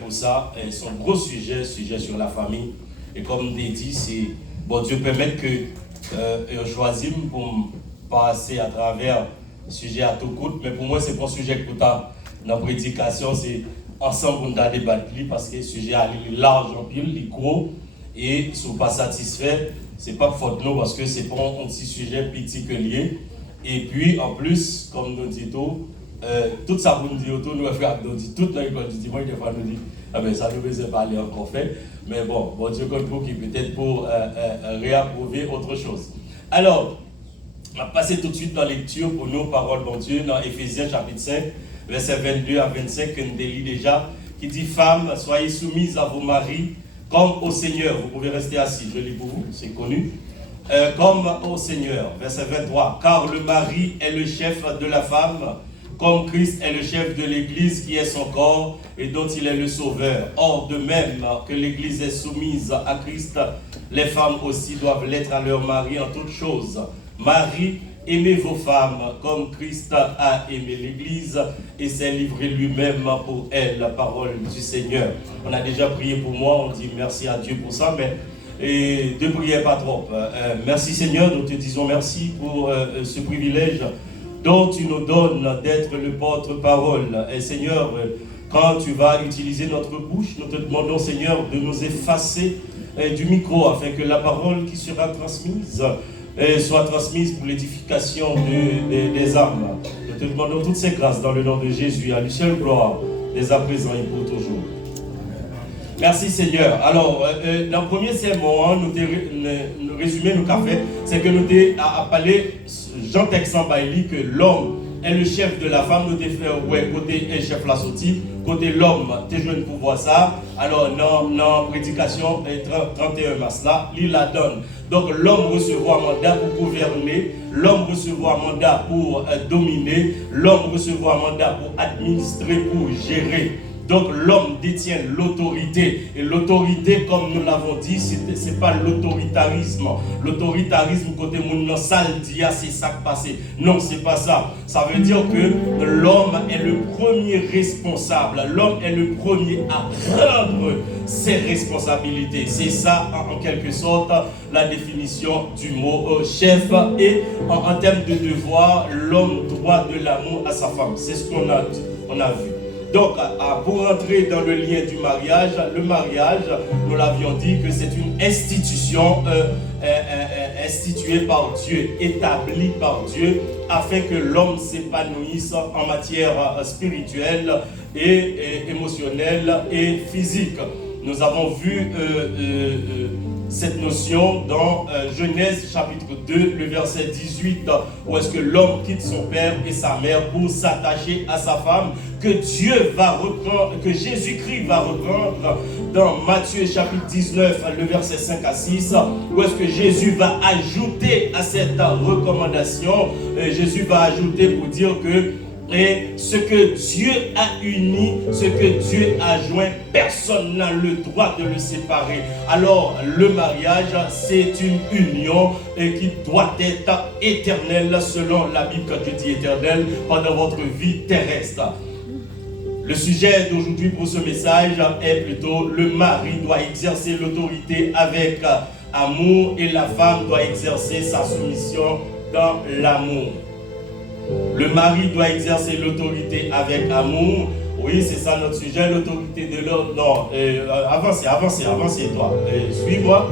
pour ça, c'est un gros sujet sur la famille. Et comme on dit, c'est bon Dieu permet que je choisisse pour passer à travers le sujet à tout coup. Mais pour moi, c'est pas un sujet que dans la prédication, c'est ensemble qu'on a débattu parce que le sujet est large en pile, il est gros. Et si vous n'êtes pas satisfait, c'est pas faute nous parce que c'est pas un petit sujet petit que lié. Et puis en plus, comme nous disons, tout ça pour nous dire autour, nous frères nous dit toute l'école du dimanche, des fois nous dit ah ben ça nous faisait parler encore fait. Mais bon Dieu compte qui peut-être pour réapprouver autre chose. Alors, on va passer tout de suite dans la lecture pour nos paroles, bon Dieu, dans Éphésiens chapitre 5, versets 22 à 25, que nous délit déjà, qui dit femmes, soyez soumises à vos maris comme au Seigneur. Vous pouvez rester assis, je lis pour vous, c'est connu. Comme au Seigneur, verset 23, car le mari est le chef de la femme, comme Christ est le chef de l'Église qui est son corps et dont il est le sauveur. Or, de même que l'Église est soumise à Christ, les femmes aussi doivent l'être à leur mari en toutes choses. Marie, aimez vos femmes comme Christ a aimé l'Église et s'est livré lui-même pour elle, la parole du Seigneur. On a déjà prié pour moi, on dit merci à Dieu pour ça, mais ne priez pas trop. Merci Seigneur, nous te disons merci pour ce privilège dont tu nous donnes d'être le porte-parole. Et Seigneur, quand tu vas utiliser notre bouche, nous te demandons Seigneur de nous effacer du micro afin que la parole qui sera transmise soit transmise pour l'édification des âmes. Nous te demandons toutes ces grâces dans le nom de Jésus, à lui seul gloire, dès à présent et pour toujours. Merci Seigneur. Alors, dans le premier sermon, nous résumé nous qu'a fait, c'est que nous avons appelé Jean Texan Bailey que l'homme est le chef de la femme. Nous avons fait ouais, côté un chef la sortie, côté l'homme, tu jeune pour voir ça. Alors, dans la prédication 31 mars là, il la donne. Donc, l'homme recevra un mandat pour gouverner, l'homme recevra un mandat pour dominer, l'homme recevra un mandat pour administrer, pour gérer. Donc l'homme détient l'autorité. Et l'autorité, comme nous l'avons dit, ce n'est pas l'autoritarisme. L'autoritarisme, côté mon sale dit, c'est ça qui passe. Non, ce n'est pas ça. Ça veut dire que l'homme est le premier responsable. L'homme est le premier à prendre ses responsabilités. C'est ça, en quelque sorte, la définition du mot chef. Et en termes de devoir, l'homme doit de l'amour à sa femme. C'est ce qu'on a vu. Donc, pour entrer dans le lien du mariage, le mariage, nous l'avions dit que c'est une institution instituée par Dieu, établie par Dieu, afin que l'homme s'épanouisse en matière spirituelle et émotionnelle et physique. Nous avons vu cette notion dans Genèse chapitre 2, le verset 18, où est-ce que l'homme quitte son père et sa mère pour s'attacher à sa femme, que Dieu va reprendre, que Jésus-Christ va reprendre dans Matthieu chapitre 19, le verset 5 à 6, où est-ce que Jésus va ajouter à cette recommandation, Jésus va ajouter pour dire que et ce que Dieu a uni, ce que Dieu a joint, personne n'a le droit de le séparer. Alors, le mariage, c'est une union qui doit être éternelle selon la Bible, quand je dis éternelle, pendant votre vie terrestre. Le sujet d'aujourd'hui pour ce message est plutôt le mari doit exercer l'autorité avec amour et la femme doit exercer sa soumission dans l'amour. Le mari doit exercer l'autorité avec amour. Oui, c'est ça notre sujet, l'autorité de l'homme. Non, avancez toi. Suis-moi,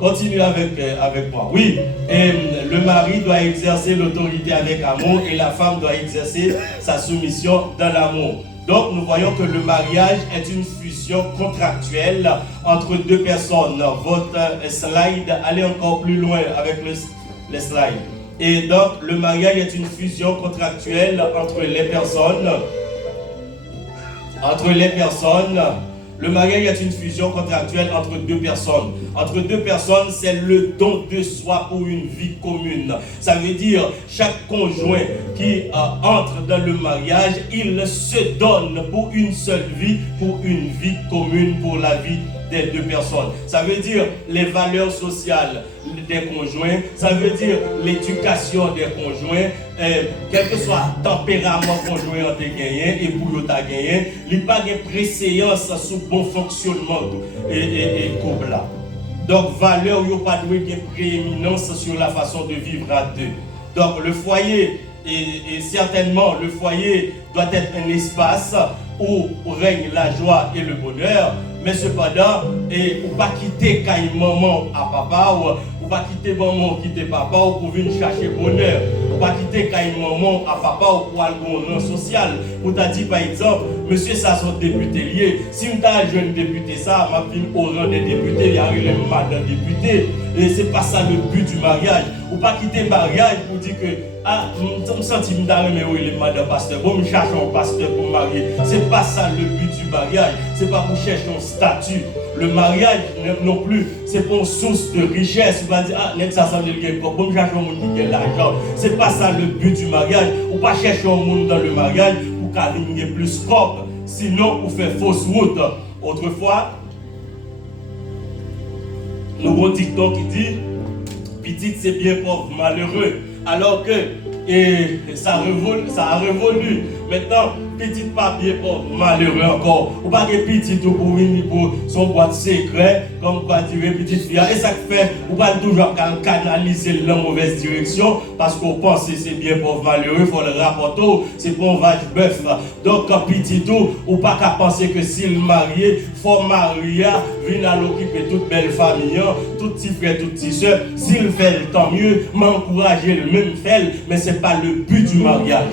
continue avec moi. Oui, le mari doit exercer l'autorité avec amour et la femme doit exercer sa soumission dans l'amour. Donc, nous voyons que le mariage est une fusion contractuelle entre deux personnes. Votre slide, allez encore plus loin avec les slides. Et donc, le mariage est une fusion contractuelle entre les personnes. Le mariage est une fusion contractuelle entre deux personnes. Entre deux personnes, c'est le don de soi pour une vie commune. Ça veut dire, chaque conjoint qui entre dans le mariage, il se donne pour une seule vie, pour une vie commune, pour la vie des deux personnes. Ça veut dire les valeurs sociales des conjoints, ça veut dire l'éducation des conjoints, quel que soit le tempérament conjoint de gagné et pour eux ta gagné, il n'y a pas de préséance sur le bon fonctionnement et couple là. Donc, valeur, il n'y a pas de prééminence sur la façon de vivre à deux. Donc, le foyer, et certainement, le foyer doit être un espace où règne la joie et le bonheur, mais cependant, et ou pas quitter quand maman à papa, ou pas quitter maman, quitter papa, ou pour venir chercher bonheur, ou pas quitter quand maman à papa, ou pour aller au rang social. Ou t'as dit par exemple, monsieur, ça sont députés liés. Si on t'a un jeune député, ça, m'a venu au rang des députés, il y a eu les madame député, et c'est pas ça le but du mariage. Ou pas quitter le mariage pour dire que, ah, je me sens timide, mais oui, les madame pasteur, bon, je cherche un pasteur pour me marier. C'est pas ça le but du mariage, c'est pas pour chercher un statut. Le mariage non plus, c'est pour une source de richesse. Tu vas dire, ah, ça veut dire que bon, je cherche un monde qui a l'argent. C'est pas ça le but du mariage. Ou pas chercher un monde dans le mariage pour qu'il y ait plus propre. Sinon, on fait fausse route. Autrefois, nous avons un dicton qui dit, petite c'est bien pauvre, malheureux. Alors que ça a révolu. Maintenant, petit pas bien pauvre, malheureux encore. Ou pas que petit tout pour venir pour son boîte secret, comme quoi dire petite fille. Et ça fait, ou pas toujours canaliser dans la mauvaise direction, parce qu'on pense que c'est bien pauvre, malheureux, il faut le rapporter, c'est pour un vache bœuf. Donc, petit tout, ou pas qu'à penser que s'il marié, faut marier, venir à l'occuper toute belle famille, tout petit frère, tout petit soeur. S'il fait tant mieux, m'encourager le même fait, mais ce n'est pas le but du mariage.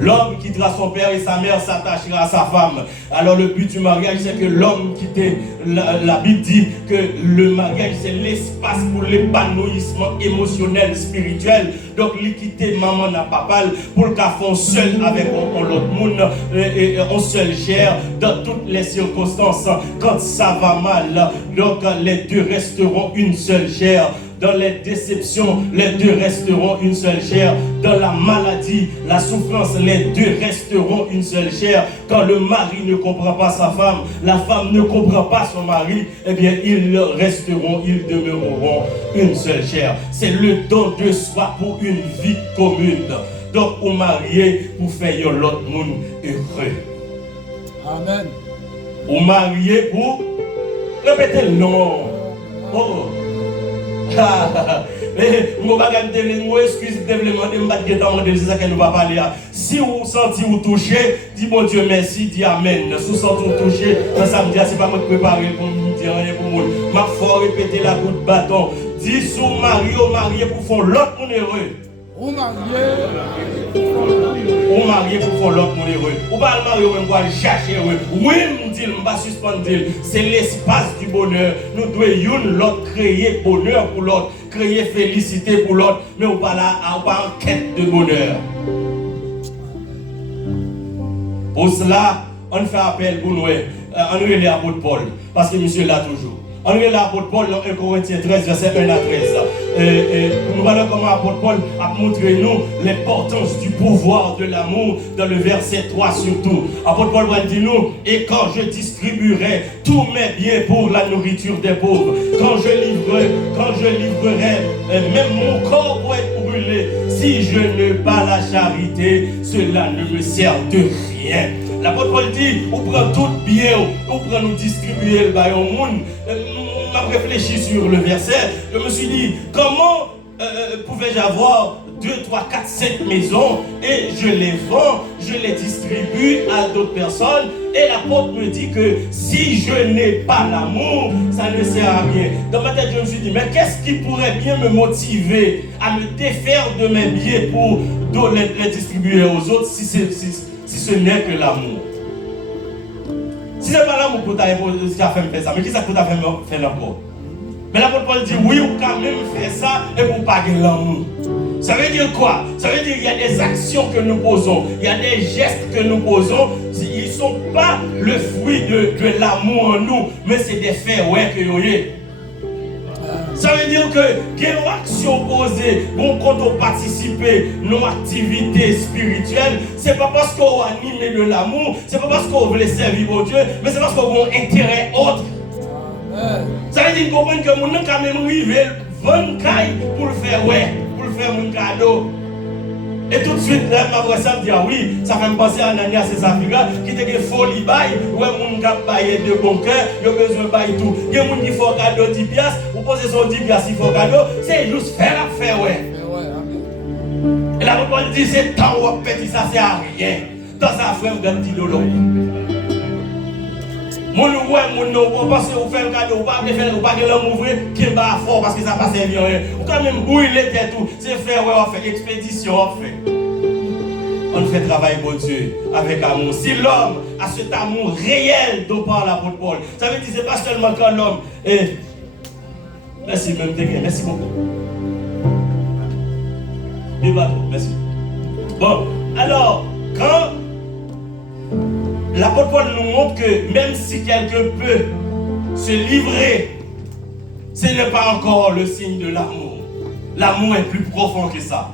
L'homme quittera son père et sa mère s'attachera à sa femme. Alors le but du mariage, c'est que l'homme quitte. La Bible dit que le mariage, c'est l'espace pour l'épanouissement émotionnel, spirituel. Donc, il quitte maman et papa pour le faire seul avec l'autre monde et on seul gère dans toutes les circonstances. Quand ça va mal, donc les deux resteront une seule chair. Dans les déceptions, les deux resteront une seule chair. Dans la maladie, la souffrance, les deux resteront une seule chair. Quand le mari ne comprend pas sa femme, la femme ne comprend pas son mari, eh bien, ils demeureront une seule chair. C'est le don de soi pour une vie commune. Donc, on marié pour faire l'autre monde heureux. Amen. On marié pour répéter le nom. Oh. Si vous sentez vous toucher, dis bon Dieu merci, dis amen. Si vous sentez vous toucher, ça me dit c'est pas moi qui prépare pour me dire rien pour moi. Ma foi répéter la coup de bâton. Dis sous marié pour faire l'autre monde heureux. Ou marié pour faire l'autre monde heureux. Ou pas le marié pour chercher heureux. Oui, me dit, je ne vais pas suspendre. C'est l'espace du bonheur. Nous devons l'autre créer bonheur pour l'autre, créer félicité pour l'autre, mais on pas là, on pas en quête de bonheur. Pour cela, on fait appel pour nous. On est l'apôtre Paul, parce que monsieur là toujours. On est l'apôtre Paul dans 1 Corinthiens 13, verset 1 à 13. Nous voyons comment l'apôtre Paul a montré nous l'importance du pouvoir de l'amour dans le verset 3 surtout. L'apôtre Paul va dire nous, et quand je distribuerai tous mes biens pour la nourriture des pauvres, quand je livrerai même mon corps pour être brûlé, si je n'ai pas la charité, cela ne me sert de rien. L'apôtre Paul dit, on prend tout bien, on prend nous distribuer le bail au monde. On a réfléchi sur le verset, je me suis dit, comment pouvais-je avoir 2, 3, 4, 5 maisons et je les vends, je les distribue à d'autres personnes. Et l'apôtre me dit que si je n'ai pas l'amour, ça ne sert à rien. Dans ma tête, je me suis dit, mais qu'est-ce qui pourrait bien me motiver à me défaire de mes biens pour les distribuer aux autres si ce n'est que l'amour? Si ce n'est pas l'amour pour ta fait ça, mais qui ça pour ta faire encore? Mais l'apôtre Paul dit oui, ou quand même faire ça et pour pas gagner l'amour. Ça veut dire quoi? Ça veut dire qu'il y a des actions que nous posons, il y a des gestes que nous posons. Ils ne sont pas le fruit de l'amour en nous, mais c'est des faits ouais que vous voyez. Ça veut dire que il y a une action posée, bon, quand on participe à nos activités spirituelles, c'est pas parce qu'on anime de l'amour, c'est pas parce qu'on veut servir au Dieu, mais c'est parce qu'on a un intérêt autre. Ça veut dire qu'on que mon quand même arrivé 20 cailles pour le faire, ouais, pour le faire mon cadeau. Et tout de suite, là, ma voix ça me dit, ah oui, ça fait me penser à Anania, c'est ça, qui te fait folie bail, ouais, mon gars baille de bon cœur, il a besoin de bailler tout. Il y a des gens qui font cadeau 10 piastres, vous posez son 10 piastres, il faut cadeau, c'est juste faire l'affaire, ouais. Et la parole dit, c'est tant ou petit, ça sert à rien. Dans sa frère, vous gagnez de l'eau. Mon ouais, mon non, vous pensez vous faire un cadeau, vous pas faire, vous pas de l'homme ouvrir, qui est bas fort parce que ça passe bien. Ou quand même brûler tête tout, c'est faire, ouais, on fait expédition, on fait. On fait travail pour Dieu avec amour. Si l'homme a cet amour réel dont parle l'apôtre Paul, ça veut dire que ce n'est pas seulement quand l'homme est. Merci, même Tégué, merci beaucoup. Merci. Bon, alors, quand l'apôtre Paul nous montre que même si quelqu'un peut se livrer, ce n'est pas encore le signe de l'amour. L'amour est plus profond que ça.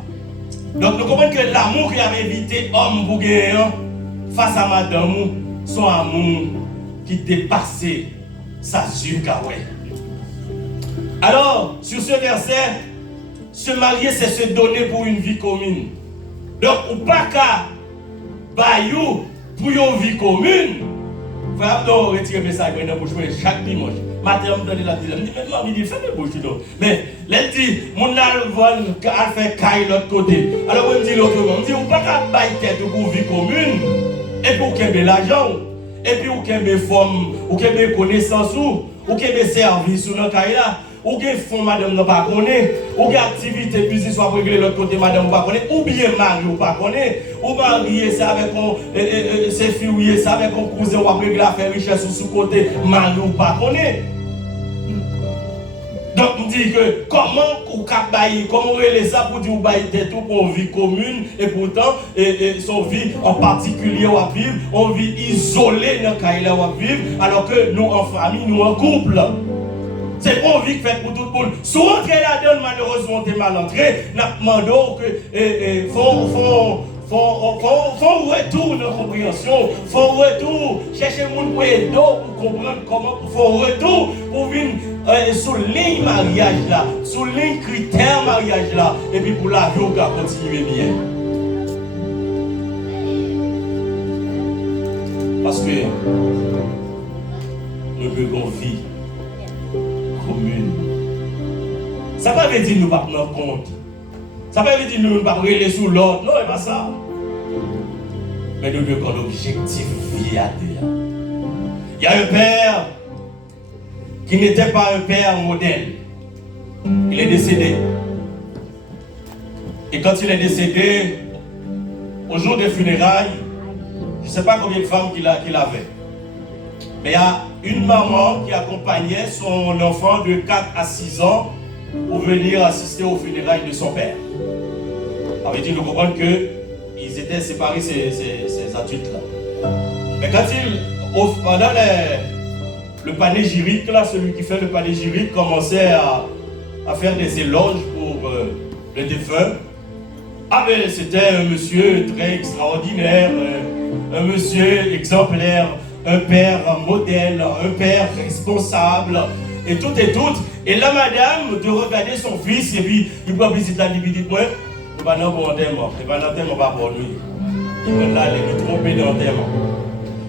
Donc nous comprenons que l'amour qui avait évité homme pour gagner face à madame, son amour qui dépassait sa zukaoué. Alors, sur ce verset, se marier, c'est se donner pour une vie commune. Donc, ou pas qu'à bayou pour une vie commune. Il faut retirer le message dans la bouche chaque dimanche. Matin, je me donne la vie. Je me dis, mais maman, il dit, fais mes bouches. Mais, elle dit, mon alvol a fait caille l'autre côté. Alors, on me dit l'autre côté, on me dit, ou pas qu'à bailler tête pour une vie commune. Et pour qu'il y ait l'argent. Et puis, ou qu'il y ait des formes, ou qu'il y ait des connaissances, ou qu'il y ait des services sur notre caille là. Ou qu'il y ait fonds, madame, ne pas connaître. Ou qu'il y ait activité, business, soit régler l'autre côté, madame, ne pas connaître. Ou bien marié, ou pas connaître. Ou marié, ça avec un. C'est fille, ça avec un cousin, ou régler l'affaire richesse, ou sous côté, marié, ou pas connaître. Donc, on dit que comment on bailler, comment on relève ça pour dire qu'on baille tout pour une vie commune et pourtant, son vie en particulier on vivre, on vit isolé dans le cas où on vivre, alors que nous en famille, nous en couple. C'est pas une vie faite pour tout le monde. Souvent, quand la donne, malheureusement, on est mal entré, nous demandons que faut retour de compréhension, faut retour, chercher le monde pour aider, pour comprendre comment, faut retour pour venir sur ligne mariage là, sur ligne critère mariage là, et puis pour la vie, on va continuer bien. Parce que nous devons vivre commune. Ça ne veut pas dire que nous ne pas prendre compte. Ça ne veut pas dire que nous ne pas relayer sur l'autre. Non, ce n'est pas ça. Mais nous devons avoir l'objectif vie à terre. Il y a un père qui n'était pas un père modèle. Il est décédé. Et quand il est décédé, au jour des funérailles, je ne sais pas combien de femmes qu'il avait. Mais il y a une maman qui accompagnait son enfant de 4 à 6 ans pour venir assister aux funérailles de son père. Ça veut dire, nous comprenons qu'ils étaient séparés, ces adultes-là. Mais quand pendant le panégyrique, là, celui qui fait le panégyrique commençait à faire des éloges pour le défunt. Ah ben c'était un monsieur très extraordinaire, un monsieur exemplaire, un père modèle, un père responsable, et tout et tout. Et la madame de regarder son fils, et puis il prend visite là, il dit, moi, il va dans bon enterrement, il va dans l'enterrement pas pour lui. Il va là, il est trompé dans l'enterrement.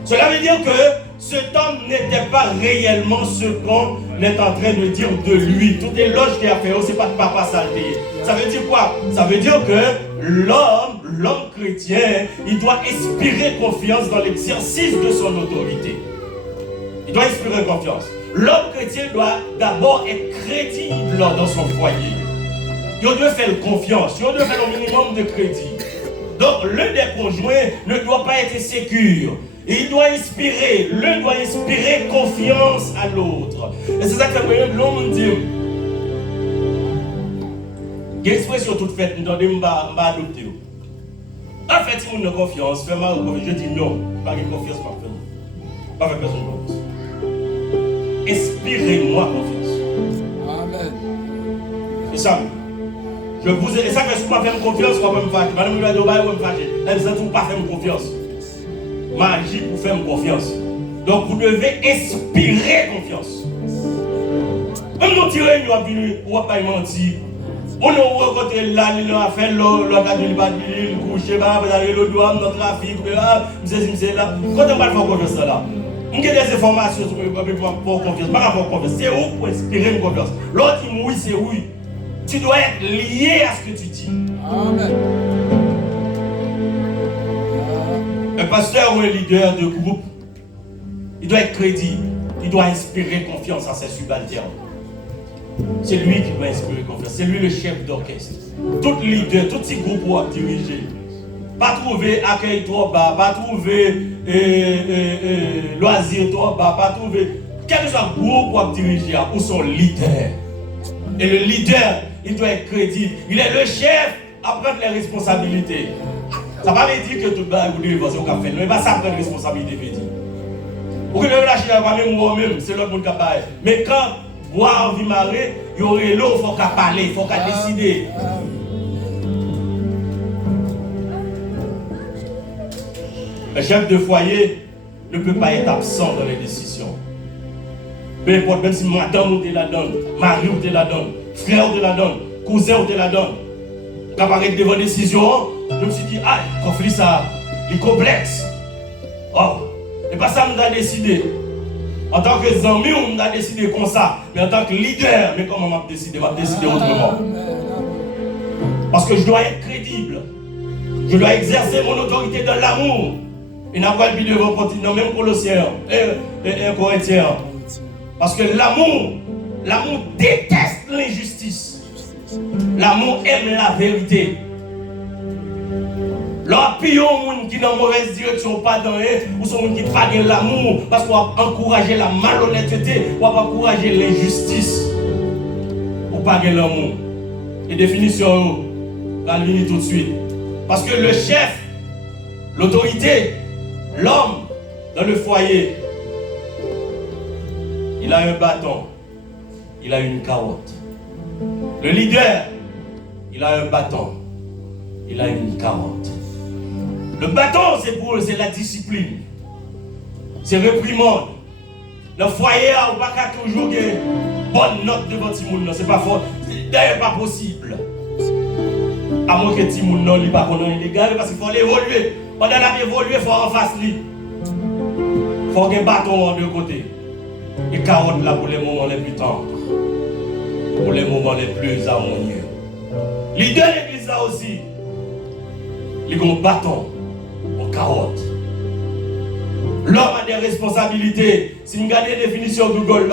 Cela veut dire que cet homme n'était pas réellement ce qu'on est en train de dire de lui. Tout éloge qu'il a fait, c'est pas de papa saleté. Ça veut dire quoi? Ça veut dire que l'homme chrétien, il doit inspirer confiance dans l'exercice de son autorité. Il doit inspirer confiance. L'homme chrétien doit d'abord être crédible dans son foyer. Il doit faire confiance, il doit faire un minimum de crédit. Donc l'un des conjoints ne doit pas être sécure. Il doit inspirer, l'un doit inspirer confiance à l'autre. Et c'est ça que l'homme dit. Il y a une expression toute faite, nous devons adopter. En fait, si vous avez confiance, fais-moi confiance. Je dis non, pas de confiance, pas faire personne confiance. Inspirez-moi confiance. Amen. Et ça, et ça fait souvent faire confiance, on va me fâcher. Madame, je vais me fâcher. Elle ne peut pas faire confiance. Magie pour faire confiance. Donc vous devez inspirer confiance. Même nous tirer, nous avons venu, on ne va pas mentir. On a rencontré là, il a fait l'autre, il couche, le doigt, notre trafic, là. Quand on va faire confiance là, on a des informations pour confiance, pas pour confiance. C'est où pour inspirer une confiance. L'autre dit oui, c'est oui. Tu dois être lié à ce que tu dis. Amen. Un pasteur ou un leader de groupe, il doit être crédible. Il doit inspirer confiance à ses subalternes. C'est lui qui doit inspirer confiance. C'est lui le chef d'orchestre. Tout leader, tout petit groupe pour diriger. Pas trouver accueil trop bas, pas trouver loisir trop bas, pas trouver. Quel que soit le groupe pour diriger, ou son leader. Et le leader, il doit être crédible. Il est le chef à prendre les responsabilités. Ça ne veut pas dire que tout le monde est au café. Mais pas ça prendre responsabilité. Pour que le lâcher à même moi-même, c'est l'autre monde qui parle. Mais quand boire, vit marrer, il y aurait l'eau, il faut qu'à parler, il faut qu'à décider. Le chef de foyer ne peut pas être absent dans les décisions. Peu importe, même si madame te la donne, mari te la donne, frère te la donne, cousin te la donne. Quand on devant une décision, je me suis dit, ah, le conflit ça, il est complexe. Oh, et pas ça, on a décidé. En tant que zami, on a décidé comme ça. Mais en tant que leader, mais comment on a décidé? On va décider autrement. Parce que je dois être crédible. Je dois exercer mon autorité dans l'amour. Il n'a pas le but de vos continents, même Colossiens et Corinthiens. Parce que l'amour déteste l'injustice. L'amour aime la vérité. Leur pire monde qui est dans la mauvaise direction, pas dans eux, ou sont gens qui ne pas l'amour, parce qu'on va encourager la malhonnêteté, on va encourager l'injustice. Ou pas l'amour. Et définition, on va venir tout de suite. Parce que le chef, l'autorité, l'homme dans le foyer, il a un bâton, il a une carotte. Le leader, il a un bâton, il a une carotte. Le bâton, c'est la discipline. C'est réprimande. Le foyer, on ne peut pas toujours avoir une bonne note devant Timoun. C'est pas fort. C'est d'ailleurs pas possible. À moins que Timoun ne soit pas illégal, parce qu'il faut l'évoluer. Pendant la évoluer, il faut en face lui. Il faut qu'il y ait un bâton en deux côtés. Et carotte là pour les moments les plus tendres. Pour les moments les plus harmonieux. L'idée de l'église là aussi. Il y a un bâton. Carotte. L'homme a des responsabilités. Si nous regardons la définition de Google,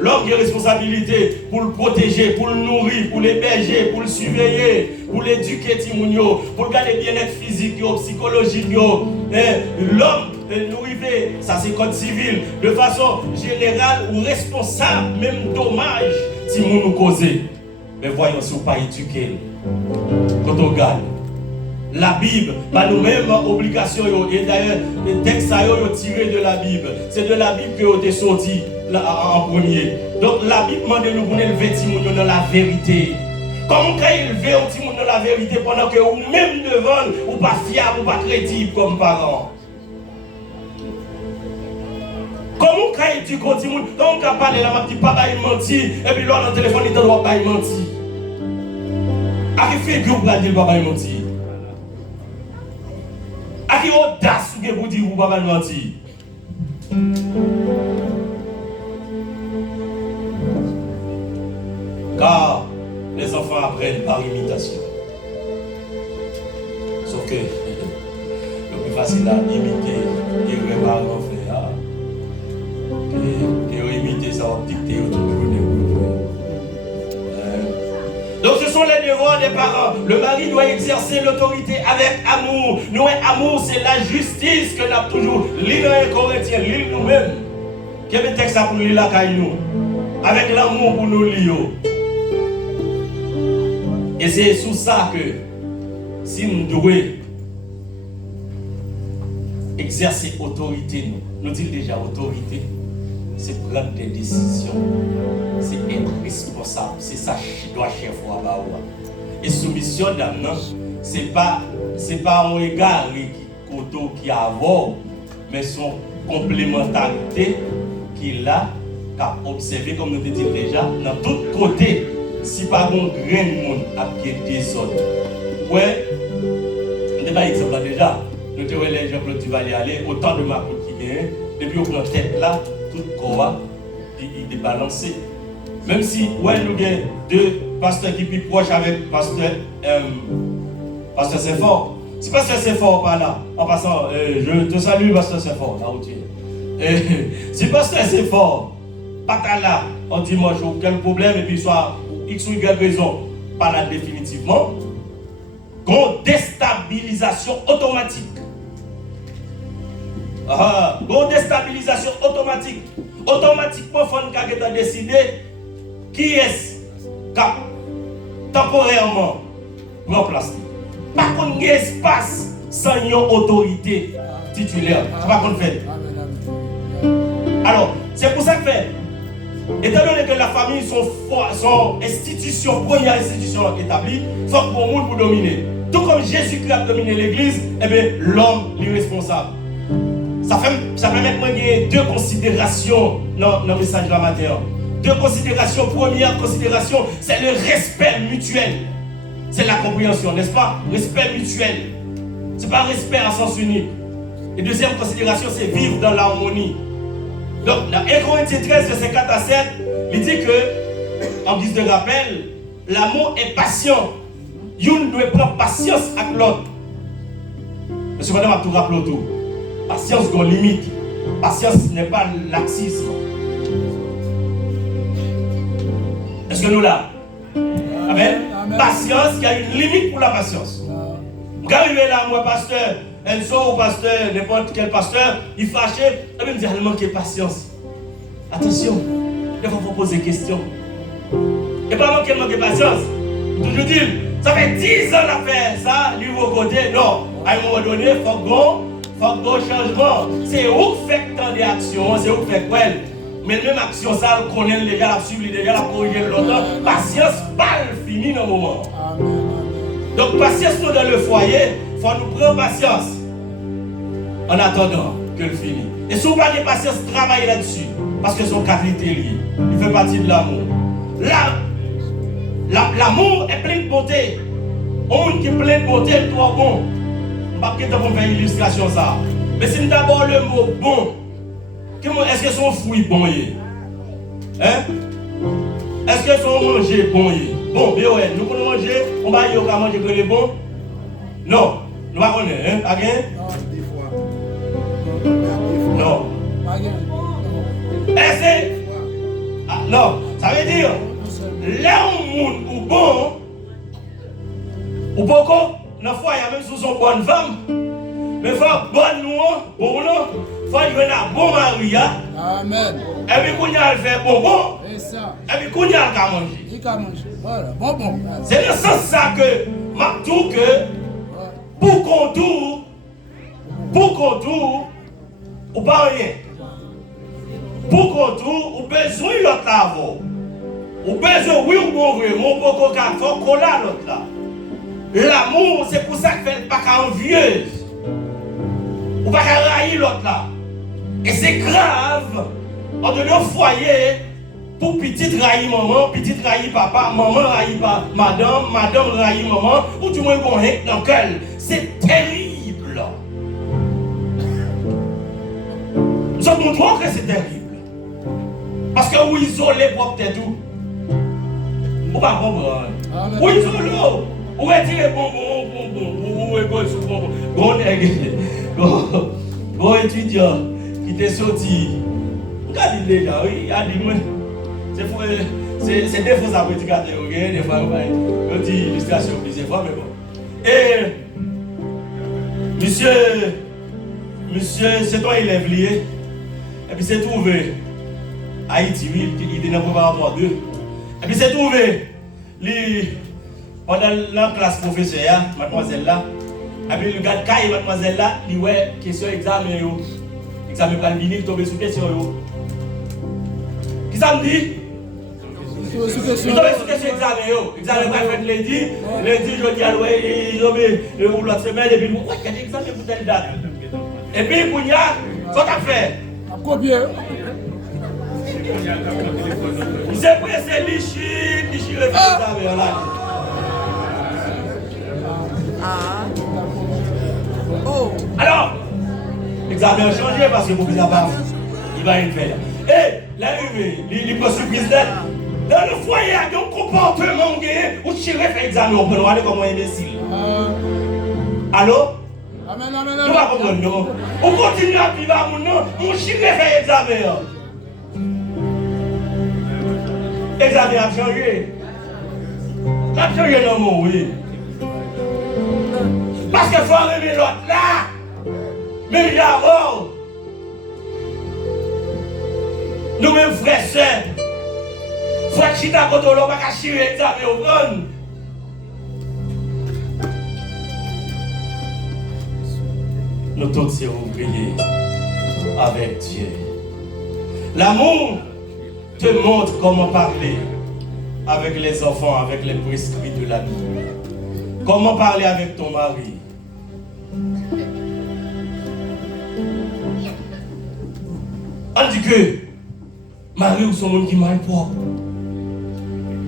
l'homme a des responsabilités pour le protéger, pour le nourrir, pour l'héberger, pour le surveiller, pour l'éduquer, pour le garder bien-être physique, psychologique. L'homme nourrit, ça c'est code civil, de façon générale ou responsable, même dommage, si nous nous causons. Mais voyons si on ne pas éduquer. Quand on regarde. La Bible, pas nous-mêmes obligation, et d'ailleurs, les textes sont tirés de la Bible. C'est de la Bible que vous êtes sorti en premier. Donc la Bible demande de nous élever Timoun dans la vérité. Comment élever Timoun dans la vérité pendant que vous-même devant, ou pas fiable, ou pas crédible comme parent? Comment tu continues? Comment tu parles là, tu pas menti, et puis là, dans le téléphone, il ne doit pas mentir. À qui fait que vous ne pas mentir? À qui audace vous dire vous ne pouvez pas mentir? Car les enfants apprennent par imitation. Sauf que le plus facile à imiter et les parents faire. Et imiter, ça va dicter autour de vous. Donc ce sont les devoirs des parents. Le mari doit exercer l'autorité avec amour. Nous, amour, c'est la justice que nous avons toujours. L'île est Corinthiens, l'île nous-mêmes. Quel est le texte pour l'île à nous? Avec l'amour pour nous lire. Et c'est sous ça que si nous devons exercer autorité, nous disons déjà autorité. c'est prendre des décisions. C'est être responsable. C'est ça qui doit chef ou à Baoua. Et soumission d'âme, c'est pas un regard qui a avant, mais son complémentarité qu'il a observé, comme nous te dit déjà, dans tous côtés. Si pas bon grain de monde a pied désordre. Ouais, on n'a pas exemple déjà. Nous te voyons les gens que tu vas y aller, autant de ma qui gagne, depuis qu'on prend tête là, tout corps il est balancé. Même si ouais, nous avons deux pasteurs qui sont plus proches avec pasteur Saint-Fort. Si pasteur Saint-Fort par là, en passant, je te salue pasteur Saint-Fort, là où tu es. Si pasteur Saint-Fort, pas là, on dit moi j'ai aucun problème et puis soit X ou Y raison, pas là définitivement, qu'on déstabilisation automatique. Une déstabilisation automatique. Automatiquement, il faut qu'on décider qui est-ce qui temporairement remplacé. Par contre, il y a espace sans une autorité titulaire. C'est pas qu'on fait. Alors, c'est pour ça que fait. Étant donné que la famille sont institutions, première institution établie, il faut que le monde pour dominer. Tout comme Jésus-Christ a dominé l'église, eh bien, l'homme est responsable. Ça permet de gagner deux considérations dans le message de la matin. Deux considérations. Première considération, c'est le respect mutuel. C'est la compréhension, n'est-ce pas? Respect mutuel. Ce n'est pas respect en sens unique. Et deuxième considération, c'est vivre dans l'harmonie. Donc, dans 1 Corinthiens 13, verset 4 à 7, il dit que, en guise de rappel, l'amour est patient. Une doit prendre patience avec l'autre. Monsieur madame a tout rappelé autour. Patience qu'on limite. Patience n'est pas laxisme. Est-ce que nous là? Amen. Patience, il y a une limite pour la patience. Vous arrivez là, moi, pasteur Enzo ou pasteur, n'importe quel pasteur, il fâché, et bien il dit, il manque de patience. Attention, il faut poser des questions. Et pas manquer de patience. Toujours dire, ça fait 10 ans à faire ça, lui au côté. Non, à un moment donné, il faut que changement. C'est où fait tant d'actions, c'est où fait quoi. Mais même action, ça, on connaît déjà la suivre, déjà la corriger l'autre. Patience, pas le fini dans le moment. Donc, patience nous dans le foyer, il faut nous prendre patience. En attendant que le finisse. Et si vous n'avez pas de patience, travaillez là-dessus. Parce que son qualité liée. Il fait partie de l'amour. L'amour est plein de beauté. Un monde qui est plein de beauté, il est trop bon. Je ne vais pas faire une illustration ça. Mais c'est d'abord le mot bon. Est-ce que son fruit bon est? Hein? Est-ce que son manger bon est? Bon, bien ouais, nous pouvons manger, on va y aller manger que les bons? Non, nous ne connaissons pas, hein? Pas bien? Non. Est-ce que... Ah, non, ça veut dire, là où on est bon, ou beaucoup, dans le foyer, même si son bonne femme, mais il faut bonne nous, bon non, il faut y avoir un bon mari. Amen. Et puis qu'on y a fait bonbon, Et ça. et puis qu'on y a manger. Il a mangé. Voilà, bon. C'est dans ce sens ça que, je dis que, pour qu'on tourne, ou pas rien. Pour qu'on tourne, ou besoin de l'autre là. Ou besoin, oui ou bon, mon beaucoup qu'à faire qu'on a l'autre là. L'amour, c'est pour ça que fait pas envieuse. Ou pas qu'à railler l'autre là. Et c'est grave, en donnant foyer, pour petite railler maman, petite railler papa, maman railler madame, madame railler maman, ou du moins qu'on est dans quel. C'est terrible. Nous sommes montrés que c'est terrible. Parce que vous isolez pour peut-être tout. Vous ne pas comprendre. Vous isolez. Vous retirez bon étudiant qui t'est sorti. Vous avez dit déjà, oui, il a dit moi. C'est des faux apprédicateurs, ok? Des fois, on dit illustration plusieurs fois, mais bon. Et monsieur, c'est toi, il est lié. Et puis c'est trouvé. Haïti, oui, il était dans le préparatoire 2. Et puis c'est trouvé. Pendant la classe professeur, mademoiselle là, et puis le gars de caille, mademoiselle là, il ouais, question examen, examen pas le venir, tomber sous question. ça me dit? Sous question. Vous avez sous question examen. Examen pas fait lundi. Lundi, je dis à l'ouest, ou l'autre semaine, et puis, ouais, il y a des examens pour telle date. Et puis, pour y a, faut qu'on fait. À copier. C'est pressé, lichi, le examen là. Alors, l'examen a changé parce que pour que ça passe, il va y faire. Et l'arrivée, il peut surprise d'elle. Dans le foyer, il y a un comportement où tu faire l'examen, on peut le regarder comme un imbécile. Allô? Amen. Nous va comprendre, non? On continue à vivre à mon nom, on chire faire l'examen. L'examen a changé. Ça a changé dans mon oui. Parce qu'il faut arriver l'autre là. Même d'abord. Nous-mêmes, frères et sœurs, frères Chita Kotolo, on va cacher l'examen au bon. Nous tous serons priés avec Dieu. L'amour te montre comment parler avec les enfants, avec les prescrits de la Bible. Comment parler avec ton mari. On dit que Marie ou son monde qui mal propre.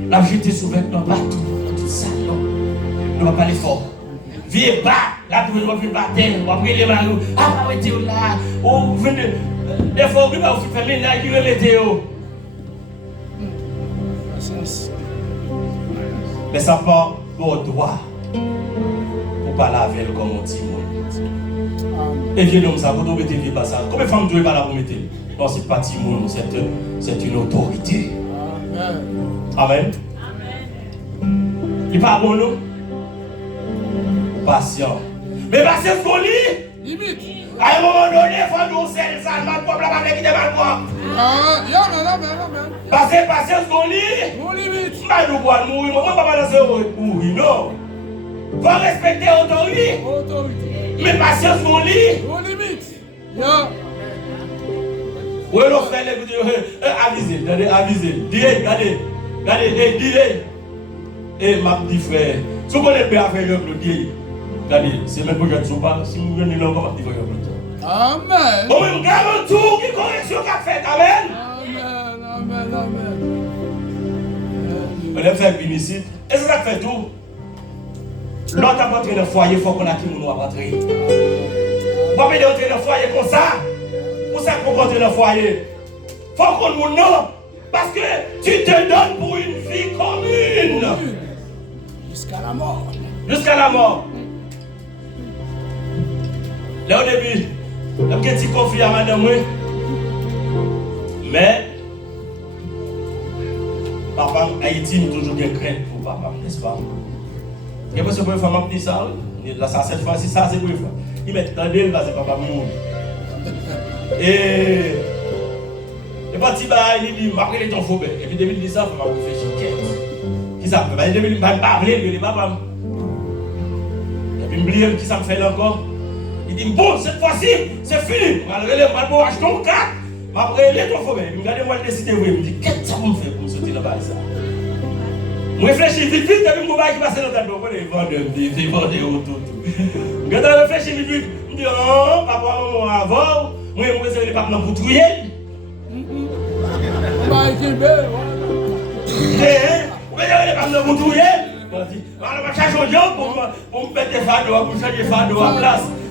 La jeté sous vêtement partout, dans tout ça, non. Nous ne va pas aller fort. Viens bas, là tu vas venir battre, on va prier les maris. Ah, pas mettre là. Ou venez. Des fois, on va faire les nains qui remettent. Mais ça part au droit pour parler avec elle comme on dit. Et viens nous, ça va vous mettre les bas ça. Combien de femmes ne doivent pas la remettre? Non, c'est pas Timon, c'est une autorité. Amen. Il n'est pas bon, non? Patient. Mais patience qu'on lit. Limite. À un moment donné, il faut nous faire ça, le mal propre, la mal qui est mal propre. Amen. Parce que patience qu'on lit. Mon limite. Je ne vais pas mourir, moi je ne vais pas dans mourir, non. Il faut respecter l'autorité. Mais patience qu'on lit. Mon limite. Oui, l'on fait les vidéos. Avisez. Dis, regardez, dis. Et ma petite frère, si vous connaissez bien faire le dis, regardez, c'est même pour que je ne pas, si vous venez là, on va dire que Amen. on me garde tout qui correction qu'a fait, amen. On aime faire une ici. Et c'est ça qui fait tout. L'autre a rentré dans le foyer, il faut qu'on a qui nous a rentré. Vous pouvez rentrer dans le foyer comme ça. Pour ça qu'on rentre dans le foyer. Il faut qu'on nous non. Parce que tu te donnes pour une vie commune. Jusqu'à la mort. Jusqu'à la mort. Là au début, le petit conflit à madame, mais papa, Haïti, nous toujours bien crainte pour papa, n'est-ce pas? Et parce que pour une femme a dit ça, là, ça, cette fois-ci, ça, c'est pour une fois. Il met dans le parce que papa mourir. Et parti, il dit, après ton faux. Et puis, 2010, ça, il faut réfléchir. Qui ça fait? 2010, il va parler, il dit, papa. Et puis, il me dit, qui ça me fait là encore? Il dit, bon, cette fois-ci, c'est fini. Malgré les mal pour acheter ton cas, après, il est ton faux. Il me dit, moi, je décide, il me dit, qu'est-ce que ça me fait pour me sortir là-bas, ça? Je réfléchis vite, et puis, je me qui passe dans ta dos. Il vend des tout. Je réfléchis vite, je me dis, oh, papa, maman, avant, moi, je vais pas me pour trouiller.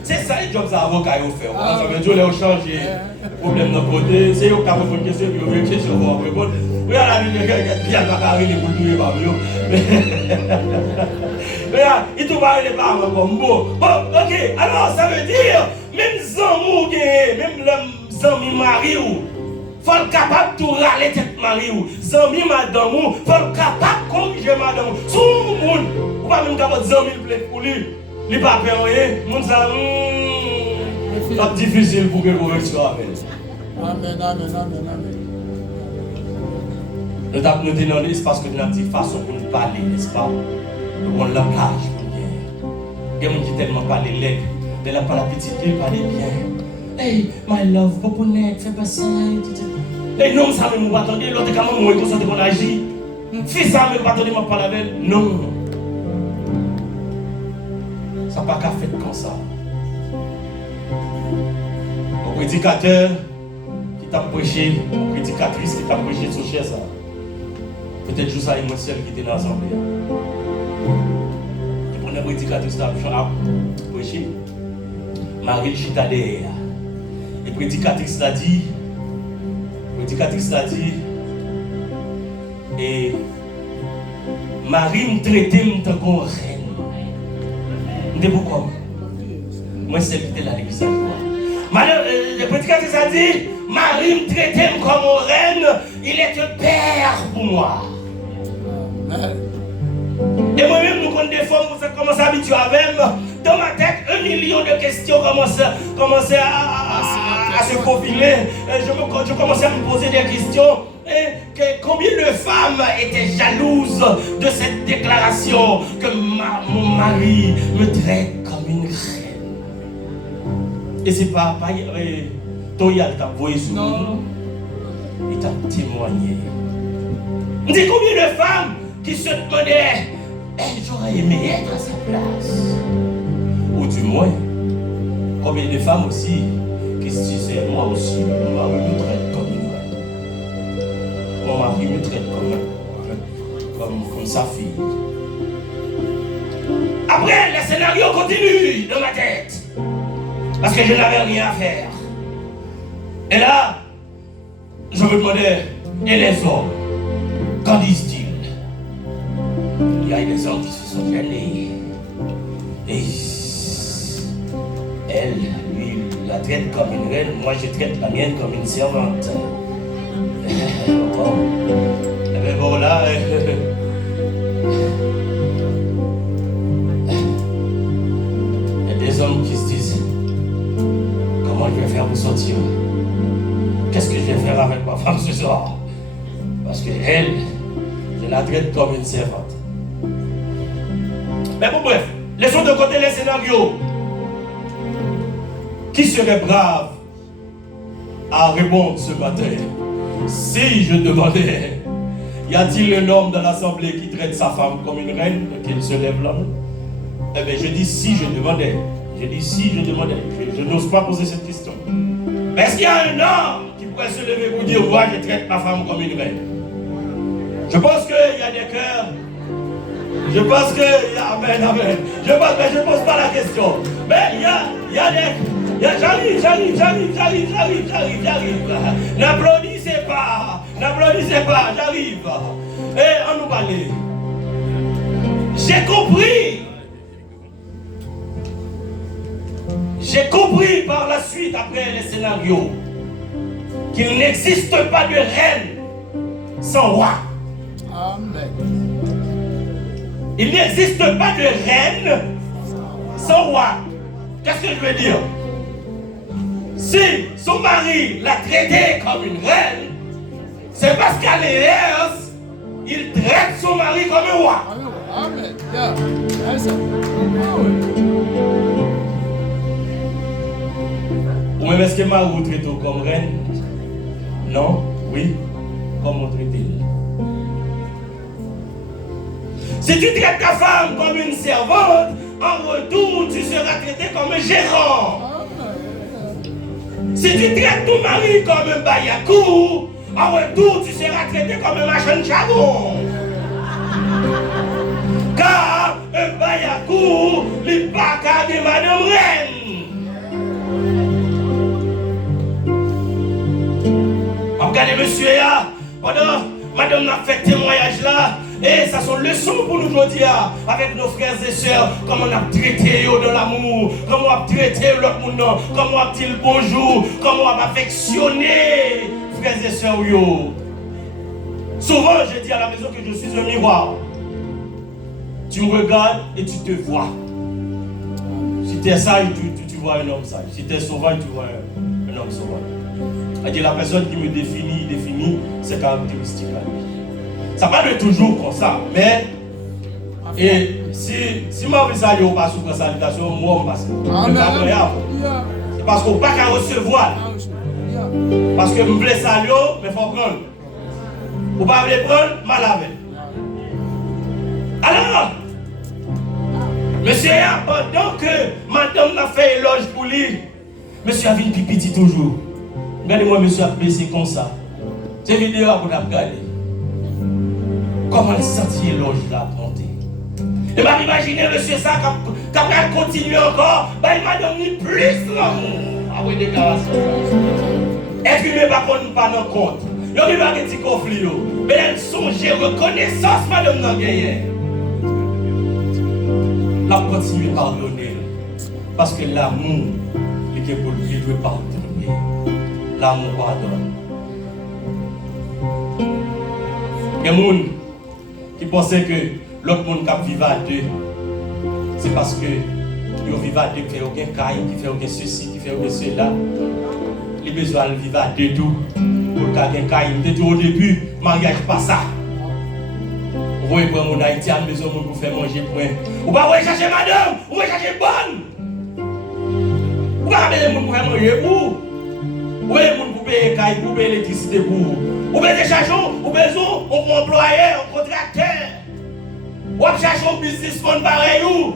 C'est ça les jobs d'avocat qu'ils ont fait. Ça veut dire qu'ils ont changé. Le problème de côté, c'est eux qui ont fait une question, puis ils ont fait une question pour répondre. Oui, à la ligne, il y a pas carré les boules de babio. Mais ils trouvent pas les parents comme bon. Bon, ok, alors ça veut dire, même Zamou, même les amis mariés, faut être capable de râler tête mari ou zami madame ou faut être capable de corriger madame sous monde ou pas même capable zami plaît pour lui il pas payé monde ça c'est difficile pour que correction avec amen nous t'avons noté dans l'espace que nous avons dit façon pour nous parler n'est-ce pas le bon langage il y a des gens qui tellement parlent l'aide mais là pas la petite il parle bien hey my love poponette fais pas ça Et non, ça ne m'a pas attendu. L'autre, quand même, on est qu'on agit. Si ça ne m'a pas attendu, je ne pas la veille. Non. Ça n'a pas qu'à faire comme ça. Un prédicateur qui t'a prêché, une prédicatrice qui t'a prêché sur chaise, ça. Peut-être juste ça, moi seul qui était dans l'assemblée. Et pour une prédicatrice qui t'a prêché, Marie chita derrière. Et prédicatrice l'a dit, et Marie me traitait comme une reine. Mais pourquoi? Moi, c'est celle qui était là à l'église. Le prédicatrice a dit, Marie me traitait comme une reine, il est un père pour moi. Et moi-même, nous connaissons des fois, vous commencez à habituer avec. Dans ma tête, 1 million de questions commençaient à se profiler. Je commençais à me poser des questions. Et combien de femmes étaient jalouses de cette déclaration que mon mari me traite comme une reine. Et c'est pas Toyal t'a envoyé sur nous. Il t'a témoigné. On dit combien de femmes qui se demandaient, j'aurais aimé être à sa place. Ou du moins, combien de femmes aussi qui se disaient, moi aussi, mon mari me traite comme une reine. Mon mari me traite comme sa fille. Après, le scénario continue dans ma tête. Parce que je n'avais rien à faire. Et là, je me demandais, et les hommes, qu'en disent-ils? Il y a des hommes qui se sont gênés. Et elle, lui, la traite comme une reine. Moi, je traite la mienne comme une servante. Bon. Mais bon, là... il y a des hommes qui se disent, comment je vais faire pour sortir? Qu'est-ce que je vais faire avec ma femme ce soir? Parce que elle, je la traite comme une servante. Mais bon, bref, laissons de côté les scénarios. Qui serait brave à répondre ce matin? Si je demandais, y a-t-il un homme dans l'assemblée qui traite sa femme comme une reine, qu'il se lève là? Eh bien, je dis si je demandais. Je dis si je demandais. Je n'ose pas poser cette question. Mais est-ce qu'il y a un homme qui pourrait se lever pour dire, moi, je traite ma femme comme une reine? Je pense qu'il y a des cœurs. Je pense que... Amen. Je ne pose pas la question. Mais il y a des... J'arrive. N'applaudissez pas, j'arrive. Et on nous parlait. J'ai compris par la suite, après les scénarios, qu'il n'existe pas de reine sans roi. Amen. Il n'existe pas de reine sans roi. Qu'est-ce que je veux dire? Si son mari l'a traitée comme une reine, c'est parce qu'à l'inverse, il traite son mari comme un roi. Amen. Ou même est-ce que Marie vous traite comme reine? Non? Oui? Comment traite-t-il? Si tu traites ta femme comme une servante, en retour, tu seras traité comme un gérant. Si tu traites ton mari comme un bayakou, en retour, tu seras traité comme un machin de charbon. Car un bayakou, il n'est pas qu'à des madame reine. Regardez monsieur là, pendant madame a fait témoignage là, et ça sont leçons pour nous aujourd'hui avec nos frères et sœurs, comment on a traité eux dans l'amour, comment on a traité l'autre monde, comment on a dit le bonjour, comment on a affectionné frères et sœurs. Souvent je dis à la maison que je suis un miroir. Tu me regardes et tu te vois. Si tu es sage, tu vois un homme sage. Si tu es sauvage, tu vois un homme sauvage. C'est-à-dire la personne qui me définit ses caractéristiques-là. Ça va être toujours comme ça, mais et si moi je salue pas sous la salutation, moi je passe. C'est parce qu'on n'a pas qu'à recevoir. Parce que je voulais ça, mais il faut prendre. Ou pas le prendre, mal avec. Alors, monsieur, pendant que madame m'a fait éloge pour lui, monsieur a vu une petit toujours. Regardez-moi, monsieur a baissé comme ça. Cette vidéo à vous regarder. Comment il sentit éloge là monter. Et m'a imaginé, monsieur, ça, quand elle continue encore, il m'a donné plus l'amour. Ah oui, déclaration. Et puis, mais par contre, pas dans compte. Il y a un petit conflit. Mais elle songe, reconnaissance, madame, dans le la continuer à pardonner. Parce que l'amour, il veut pardonner. L'amour pardonne. Il y a des gens qui pensaient que l'autre monde qui vit à deux, c'est parce que ils vivent à deux, qui ne fait aucun caille, qui ne fait aucun ceci, qui ne fait aucun cela. Les besoins de vivre à deux tout. Pour qu'un caille, au début, mariage pas ça. Vous voyez, pour mon Haïti, à la maison, pour faire manger pour un. Ou pas, vous chercher madame, vous chercher bonne. Ou pas, vous pour faire manger pour. Vous voyez, pour payer caille, pour payer l'électricité pour. Ou bien, des cherchons, ou besoin, on employé, on contracteur. Ou bien, cherchons un businessman pareil ou.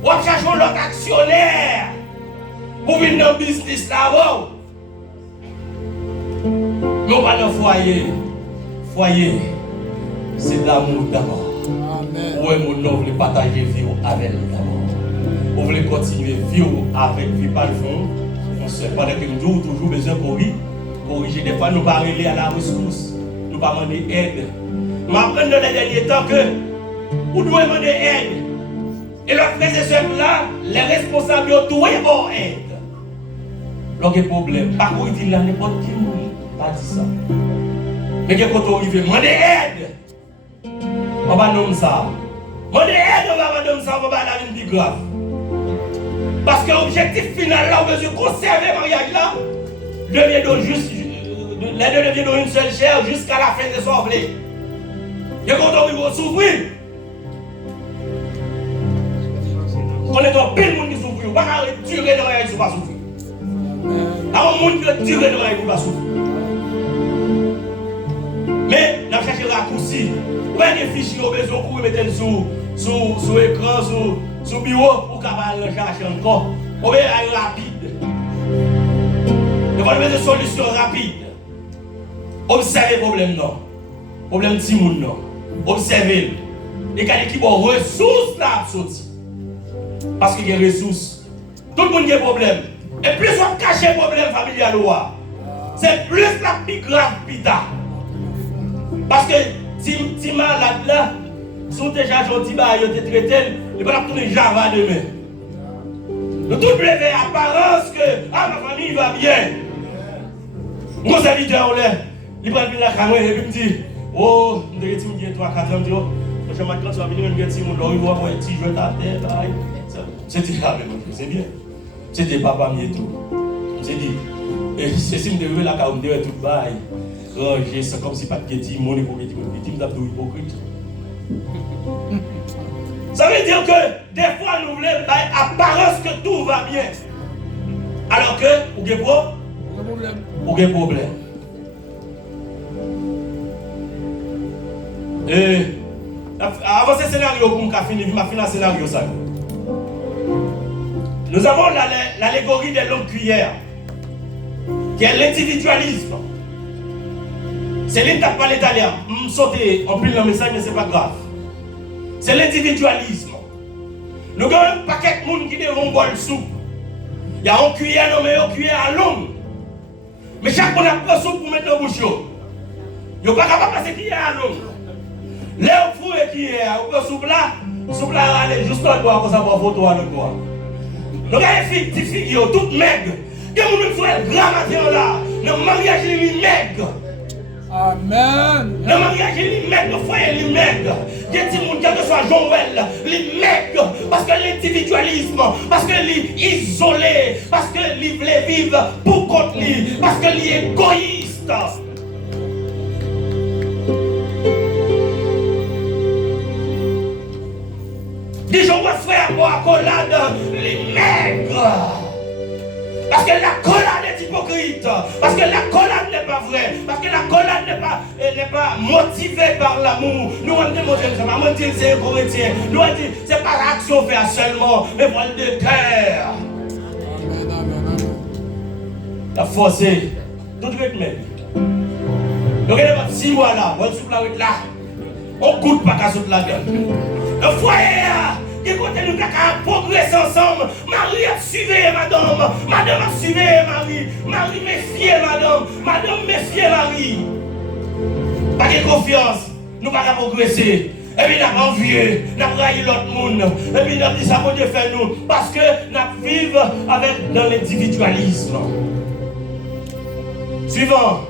Ou bien, cherchons l'autre actionnaire. Pour venir dans le business là-bas. Mais on va dans le foyer. Foyer. C'est de l'amour d'abord. Oui, mon nom, vous voulez partager vie avec nous d'abord. Vous voulez continuer à vivre avec vie par le fond. On sait pas que nous avons toujours besoin de corriger. Des fois, nous ne pas aller à la ressource. Nous ne pas demander aide. Je m'apprends dans les derniers temps que vous devez demander aide. Et leurs frères et sœurs là, les responsables ont tout aide. Donc, il y a un problème. Par contre, il dit là, n'importe qui ne pas dit ça. Mais quand on arrive, demander aide. On va nommer ça. Demander aide, on va nommer ça, on va aller une plus grave. Parce que l'objectif final là, on veut conserver le mariage là, les deux deviennent une seule chair jusqu'à la fin de son blé. Et quand on va souffrir, on est dans plein de monde qui souffre. On va pas durer dans le mariage, on va souffrir. Alors, le monde qui va durer dans le mariage, on va souffrir. Mais, on a cherché le raccourci. Ou bien des fichiers au besoin pour mettre sur l'écran, sur le bureau, pour qu'on le chercher encore. Ou bien aller rapide. Il faut trouver des solutions rapides. Observez le problème, non. Le problème de monde, non. Observez. Et quand l'équipe a ressources là, sorti. Parce qu'il y a des ressources. Tout le monde a des problèmes. Et plus on cache le problème familial, c'est plus la plus grave pita. Parce que si malade là, si déjà gentil, il te traité, il va tourner Java demain. Nous tous lever apparence que ma famille va bien. Mon serviteur là, il prend la caméra et puis me dit, oh, je vais te dire 3-4 ans, je vais te dire, je vais te dire, je vais te dire, c'était la même chose, c'est bien. C'était papa mieux tout. J'ai dit, c'est si je devais la caméra tout bail. C'est comme si pas de petit monde pour petit monde. Petit monde hypocrite. Ça veut dire que des fois nous voulons apparence que tout va bien. Alors que, vous avez un problème. Et avant ce scénario pour nous finir, je vais finir un scénario ça. Nous avons l'allégorie des longues cuillères, qui est l'individualisme. C'est l'intact par l'italien. Je saute en plus le message, mais ce n'est pas grave. C'est l'individualisme. Nous avons un paquet de monde qui devant un bol de soupe. Il y a une cuillère nommée une cuillère à l'homme. Mais chaque monde a pris soupe pour mettre dans la bouche. Il n'y a pas capable de passer cuillère à l'homme. Là, vous fouez cuillère, vous prenez soupe là, allez juste dans le doigt pour savoir photo à l'autre doigt. Nous avons des petites filles, toutes maigres. Il y a des gens qui grand matin là. Le mariage est maigre. Amen. Le mariage est maigre, le foyer est maigre. Il y a des gens, quel que soit Joël, les maigres. Parce que l'individualisme, parce que l'isolé, parce que les vivre pour contre lui, parce que l'égoïste. Des gens vont faire boire accolade, les maigres. Parce que la collade est hypocrite. vite. Parce que la collade n'est pas vraie. Parce que la collade n'est pas motivée par l'amour. Nous, on dit, on dit, c'est un chrétien. Nous, on dit, c'est pas l'action faire seulement, mais pour le cœur. Amen, amen, amen. La forcé. Tout de suite, même. Donc, il y a 6 mois là, on souffle la route là. On goûte pas qu'à sauter la gueule. Le foyer, qui continue à progresser ensemble. Marie a suivi madame. Madame a suivi Marie. Marie méfiez madame. Madame méfiez Marie. Pas de confiance. Nous ne pouvons pas progresser. Et puis nous avons envié, nous avons raillé l'autre monde. Et puis nous avons dit ça pour Dieu fait nous. Parce que nous vivons avec dans l'individualisme. Suivant.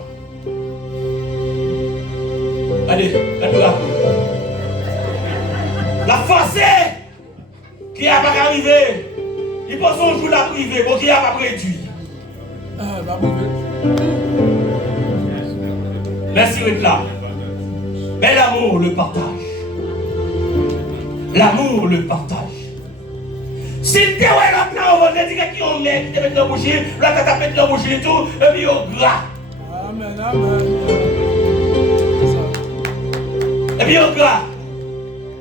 Allez, là. La forcée qui n'a pas arrivé. Il pense qu'on joue la privée, bon qui n'a pas réduit. Merci d'être là. Mais l'amour, le partage. L'amour, le partage. S'il te voit l'autre là, on va te dire qu'il y a un mec qui te met dans la bouche, là tu tapé dans la bouche et tout, et puis au gras. Amen, amen. Et puis au gras.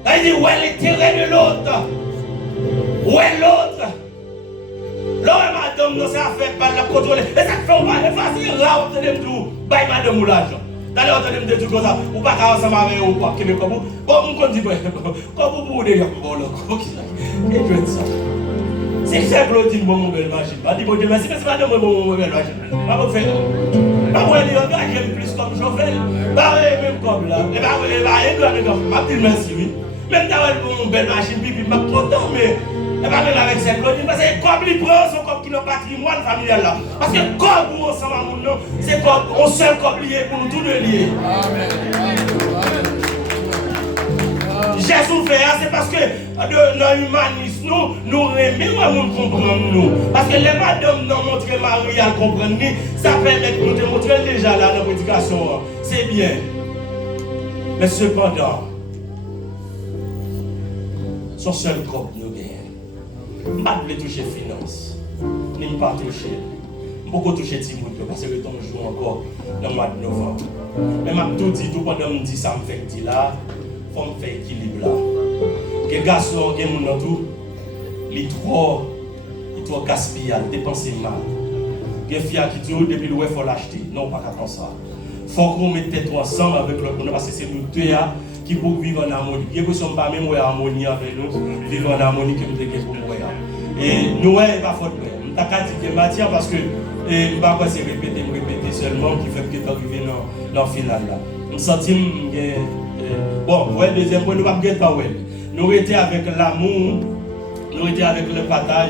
Là il dit, où est l'intérêt de l'autre? Où est l'autre? Là, madame, non, ça fait pas la contrôler. Et ça fait on va facile, là, on te dit tout, bye madame ou l'argent. D'ailleurs, on te dit tout comme ça, ou pas qu'à ensemble avec ou pas, qui me comme vous. Bon, on dit, comme vous pouvez dire, bon, là, et je dis ça. C'est simple, on dit, bon, mon belle machine. On dit, bon, Dieu, merci, c'est madame, bon, mon belle machine. Pas vous faire. Pas vous dire, regarde, j'aime plus comme chauffeur. Pas même comme là. Et pas, rien comme, ma petite merci, oui. Même d'avoir une belle machine, pipi, je suis content, mais je ne vais pas même avec cette clôture. Parce que comme il prend son comme qui est patrimoine familial là. Parce que comme nous ensemble, c'est comme on seul comme lié pour nous tous deux liés. Amen. Jésus fait ça, c'est parce que dans l'humanisme, nous remettons nous comprendre nous. Parce que les madames nous montrent Marie à comprendre, ça permet de nous montrer déjà là dans la prédication. C'est bien. Mais cependant, son seul corps nous gagne. Je ne vais pas toucher finance. Je ne vais pas toucher. Je ne vais pas toucher Timothée parce que le temps joue encore dans le mois de novembre. Mais je tout dit, tout pendant que je dis ça, je me fais là, il faut me faire équilibre là. Les garçons, les gens tout, ils trop gaspillent, dépensent mal. Les filles qui disent depuis le web, il faut l'acheter. Non, pas comme ça. Il faut qu'on mette tête ensemble avec l'autre monde parce que c'est nous deux qui pour vivre en harmonie. Il y a que pas même en harmonie avec nous, vivre en harmonie que nous devons pour moi. Et nous, il n'y a pas faute. Je n'ai pas dit parce que je ne vais pas répéter seulement qui fait que tu arrives dans le final. Je me sens bon, ouais, deuxième point, nous ne pouvons pas ouais. Nous étions avec l'amour, nous étions avec le partage.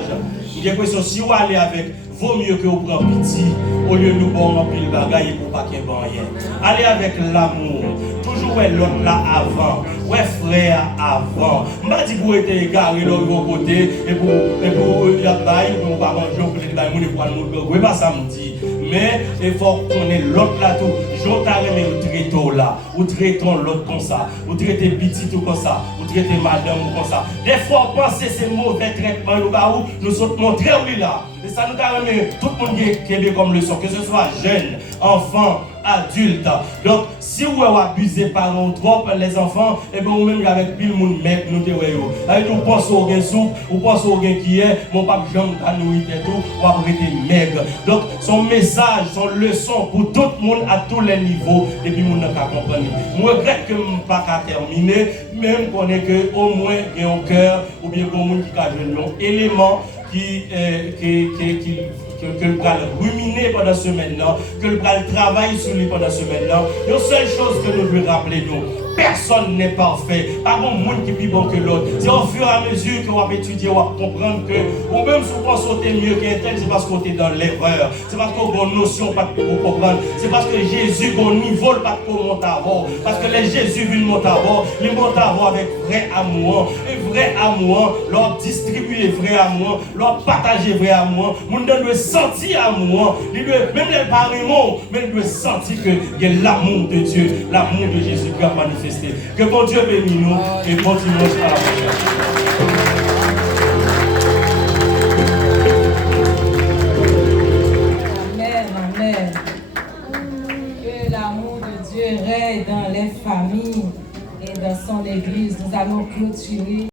J'ai l'impression si vous allez avec, vaut mieux que vous preniez pitié au lieu de nous prendre pile bagaille pour pas qu'il y ait rien. Allez avec l'amour. Toujours l'autre là avant. Ouais frère avant. Je ne dis pas que vous êtes égaré de vos côtés et pour y a bail, pour pas manger, pour les bails, pour le monde. Oui, pas ça me dit. Mais il faut qu'on ait l'autre là tout. Je t'arrête ou traitons là. Ou traitons l'autre comme ça. Ou traitez petit tout comme ça. Ou traitez madame comme ça. Des fois, penser ces mauvais traitements, nous sommes montrés où il est là. Et ça nous permet tout le monde qui est bien comme leçon, que ce soit jeune, enfant, adulte. Donc, si vous abusez par trop les enfants, et bien, vous-même avec pile monde mec, nous te voyons. Avec nous pensons au gain soupe, ou pensons au gain qui est, mon pape Jean à nourrir et tout, ou après des maigres. Donc, son message, son leçon pour tout le monde à tous les niveaux, et puis, nous n'avons qu'à comprendre. Je regrette que je ne pas qu'à terminer, même qu'on est que au moins, il y a un cœur, ou bien qu'on monde qui a un élément que le bras ruminer pendant ce maintenant, que le bras travaille sur lui pendant ce maintenant. La seule chose que nous devons rappeler, nous, personne n'est parfait. Pas bon monde qui est plus bon que l'autre. C'est au fur et à mesure que vous avez étudié, vous allez comprendre que, ou même si vous pensez mieux qu'un tel, c'est parce qu'on est dans l'erreur. C'est parce qu'on a une notion pas de comprendre. C'est parce que Jésus, qu'on niveau pas de monter à bord. Parce que les Jésus viennent monter à bord, ils montent à bord avec vrai amour. Et vrai amour, leur distribuer vrai amour, leur partager vrai amour. Mon doit sentir amour. Même les parents, mais il doit sentir qu'il y a l'amour de Dieu, l'amour de Jésus qui a manifesté. Que bon Dieu bénisse nous et continuons à la prochaine. Amen, amen. l'église. Nous allons clôturer.